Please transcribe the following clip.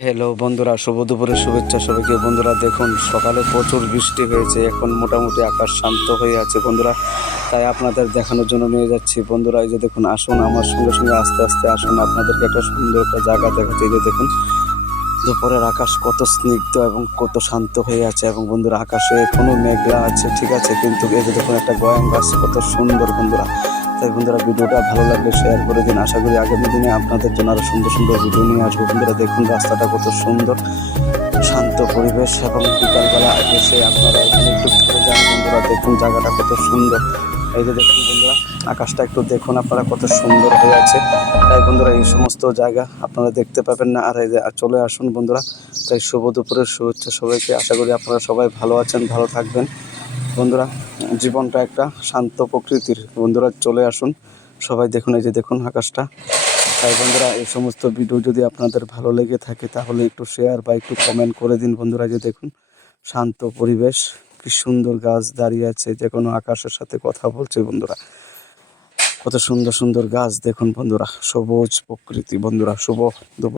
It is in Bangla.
হ্যালো বন্ধুরা, শুভ দুপুরের শুভেচ্ছা সবাইকে। বন্ধুরা দেখুন, সকালে প্রচুর বৃষ্টি হয়েছে, এখন মোটামুটি আকাশ শান্ত হয়ে আছে বন্ধুরা। তাই আপনাদের দেখানোর জন্য নিয়ে যাচ্ছি বন্ধুরা। এই যে দেখুন, আসুন আমার সঙ্গে সঙ্গে আস্তে আস্তে আসুন, আপনাদেরকে একটা সুন্দর একটা জায়গা দেখাচ্ছি। এই যে দেখুন, দুপুরের আকাশ কত স্নিগ্ধ এবং কত শান্ত হয়ে আছে, এবং বন্ধুরা আকাশে এখনো মেঘলা আছে, ঠিক আছে, কিন্তু এই যে দেখুন একটা গয়াম গাছ কত সুন্দর বন্ধুরা। তাই বন্ধুরা, ভিডিওটা ভালো লাগলে শেয়ার করে দিন। আশা করি আগামী দিনে আপনাদের জন্য আরো সুন্দর সুন্দর ভিডিও নিয়ে আসবো বন্ধুরা। দেখুন রাস্তাটা কত সুন্দর, শান্ত পরিবেশ, এবং বিকালবেলা এসে আপনারা এখানে একটু ঘুরে যান বন্ধুরা। দেখুন জায়গাটা কত সুন্দর। এই যে দেখুন বন্ধুরা, আকাশটা একটু দেখুন আপনারা কত সুন্দর হয়ে আছে। তাই বন্ধুরা, এই সমস্ত জায়গা আপনারা দেখতে পাবেন না। আর এই যে চলে আসুন বন্ধুরা। তাই শুভ দুপুরের শুভেচ্ছা সবাইকে। আশা করি আপনারা সবাই ভালো আছেন, ভালো থাকবেন বন্ধুরা। জীবনটা একটা শান্ত প্রকৃতির বন্ধুরা, চলে আসুন সবাই। দেখুন এই যে দেখুন আকাশটা। তাই বন্ধুরা, এই সমস্ত ভিডিও যদি আপনাদের ভালো লেগে থাকে তাহলে একটু শেয়ার বা একটু কমেন্ট করে দিন বন্ধুরা। যে দেখুন শান্ত পরিবেশ, কি সুন্দর গাছ দাঁড়িয়ে আছে, যে কোনো আকাশের সাথে কথা বলছে বন্ধুরা। কত সুন্দর সুন্দর গাছ দেখুন বন্ধুরা, সবুজ প্রকৃতি বন্ধুরা। শুভ দুপুর।